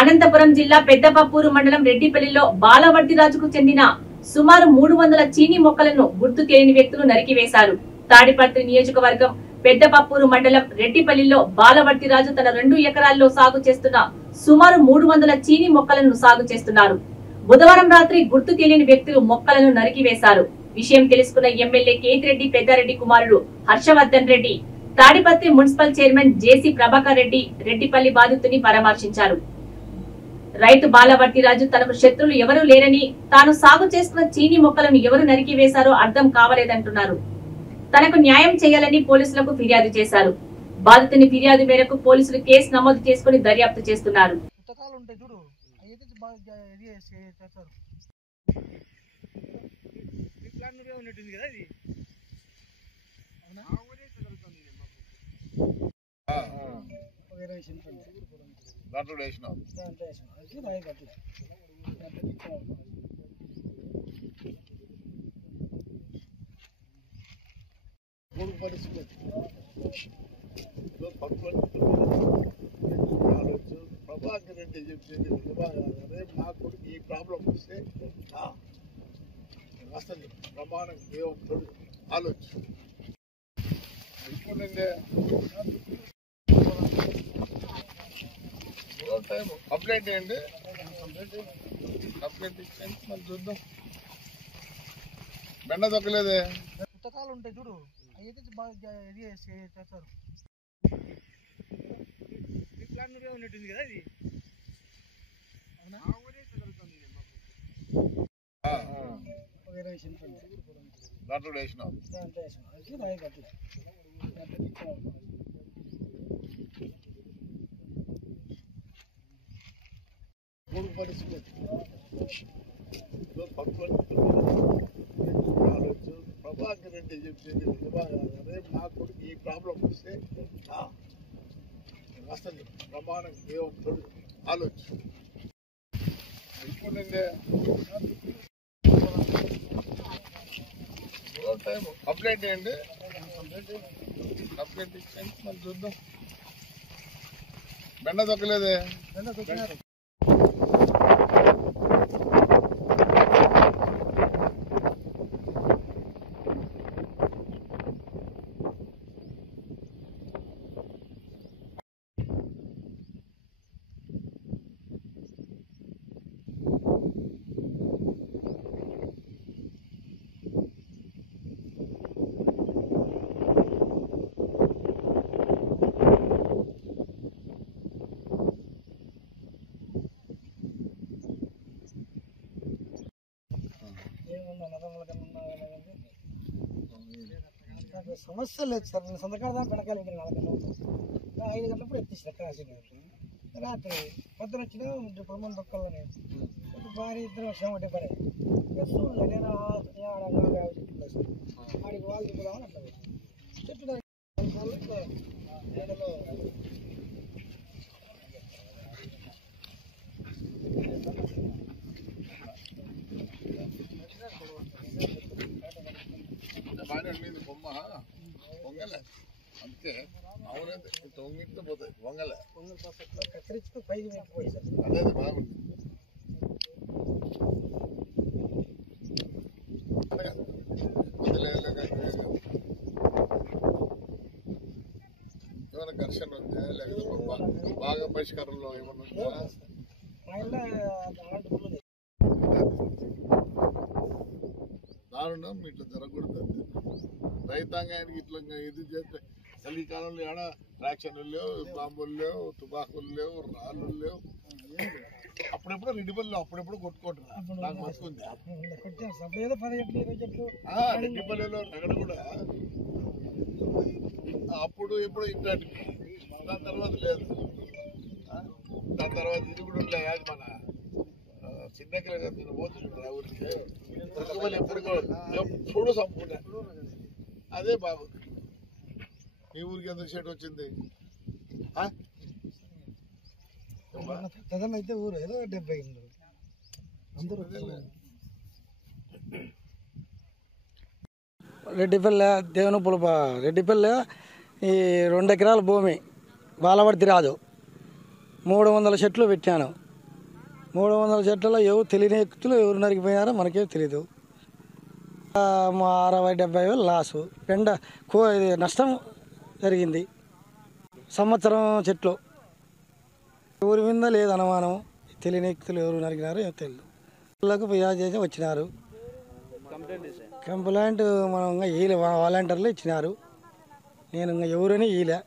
అనంతపురం జిల్లా పెద్దపప్పూరు మండలం రెడ్డిపల్లిలో బాలవర్తిరాజుకు చెందిన సుమారు 300 చీనీ మొక్కలను గుర్తు తెలియని వ్యక్తులు నరికివేశారు. తాడిపత్రి నియోజకవర్గం పెద్దపప్పూరు మండలం రెడ్డిపల్లిలో బాలవర్తిరాజు తన 2 ఎకరాల్లో సాగు చేస్తున్న సుమారు 300 చీనీ మొక్కలను సాగు చేస్తున్నారు. బుధవారం రాత్రి గుర్తు తెలియని వ్యక్తులు మొక్కలను నరికివేశారు. విషయం తెలుసుకున్న ఎమ్మెల్యే కేతిరెడ్డి పెద్దారెడ్డి కుమారుడు హర్షవర్ధన్ రెడ్డి, తాడిపత్రి మున్సిపల్ చైర్మన్ జేసీ ప్రభాకర్ రెడ్డి రెడ్డిపల్లి బాధితుని పరామర్శించారు. రైతు బాలవర్తిరాజు తనకు శత్రులు ఎవరూ లేరని, తాను సాగు చేసుకున్న చీనీ మొక్కలను ఎవరు నరికివేశారో అర్థం కావలేదంటున్నారు. తనకు న్యాయం చేయాలని పోలీసులకు ఫిర్యాదు చేశారు. బాధితుని ఫిర్యాదు మేరకు పోలీసులు కేసు నమోదు చేసుకుని దర్యాప్తు చేస్తున్నారు. ప్రభాకర్ రెడ్డి చెప్పింది మా కొడుకు ఈ ప్రాబ్లం వస్తే అసలు ప్రమాణం ఏమంటాడు ఆలోచన ఇప్పుడు కంప్లైంట్ చేయండి. కంప్లైంట్ ఇచ్చేయండి, మనం చూద్దాం. బెండ దొక్కలేదే పుస్తకాలు ఉంటాయి చూడు, అయితే బాగా ఇది చేస్తారు. ఉన్నట్టుంది కదా ఇది. దాంట్లో వేసినావు మూడు పరిస్థితి ప్రభాకర్ రెడ్డి చెప్పింది మా కొడుకు ఈ ప్రాబ్లం వస్తే అసలు ప్రమాణం ఏమంటాడు ఆలోచన ఇప్పుడు కంప్లైంట్ చేయండి. కంప్లైంట్ ఇచ్చేయండి, మనం చూద్దాం. బెండ దొక్కలేదే సమస్య లేదు సార్. నేను సంతకాల దాకా వెనకాల 4 గంటలు 5 గంటలప్పుడు ఎత్తిసిన రాత్రి పొద్దున వచ్చిన ప్రమాణ దొక్కలని భారీ ఇద్దరు విషయం ఒకటి పడే నేను ఆడికి వాళ్ళు దిగుదామని అట్లా చెట్టు బొమ్మ పొంగలే అంతే. అవునంటే తొంగిట్టు పోతాయి పొంగలే కత్తిరించి పైకి పెట్టిపోయి సార్. అదే బాగుంది. ఏమైనా ఘర్షణ ఉందా లేకపోతే బాగా పరిష్కారంలో ఏమన్నా ఉందా? దారుణం ఇట్లా జరగకూడదు. రైతాంగానికి ఇట్లా ఇది చేస్తే చలికాలంలో ఏడా ట్రాక్షన్లు లేవు, బాంబులు లేవు, తుపాకులు లేవు, రాళ్ళు లేవు. అప్పుడెప్పుడు రెడ్డిపల్లిలో అప్పుడెప్పుడు కొట్టుకుంటున్నా నాకు మర్చుకుంది. రెడ్డిపల్లిలో రగడ కూడా అప్పుడు ఎప్పుడు ఇట్లాంటి, దాని తర్వాత లేదు. దాని తర్వాత ఇది కూడా ఉండే మన చిన్నకలే కదా నేను పోతుంటా ఊరికి ఎప్పుడు సంపుకుంటా. అదే బాగుంది. ఈ ఊరికి ఎందుకు షెట్ వచ్చింది? అయితే ఊరు ఏదో 70 అందరూ రెడ్డిపల్లె దేవునిపులప రెడ్డిపల్లె ఈ 2 ఎకరాల భూమి బాలవర్తిరాజు 300 చెట్లు పెట్టాను. 300 చెట్లలో ఎవరు తెలియని వ్యక్తులు ఎవరు నరికిపోయారో మనకేం తెలియదు. 60-70 లాసు ఇది నష్టం జరిగింది. సంవత్సరం చెట్లు ఎవరి మీద లేదు అనుమానం. తెలియని వ్యక్తులు ఎవరు నరికినారో ఏమో తెలియదు. వాళ్ళకు ఫిర్యాదు చేసి వచ్చినారు. కంప్లైంట్ మనం ఇంకా వాలంటీర్లు ఇచ్చినారు. నేను ఇంకా ఎవరని ఇయలే.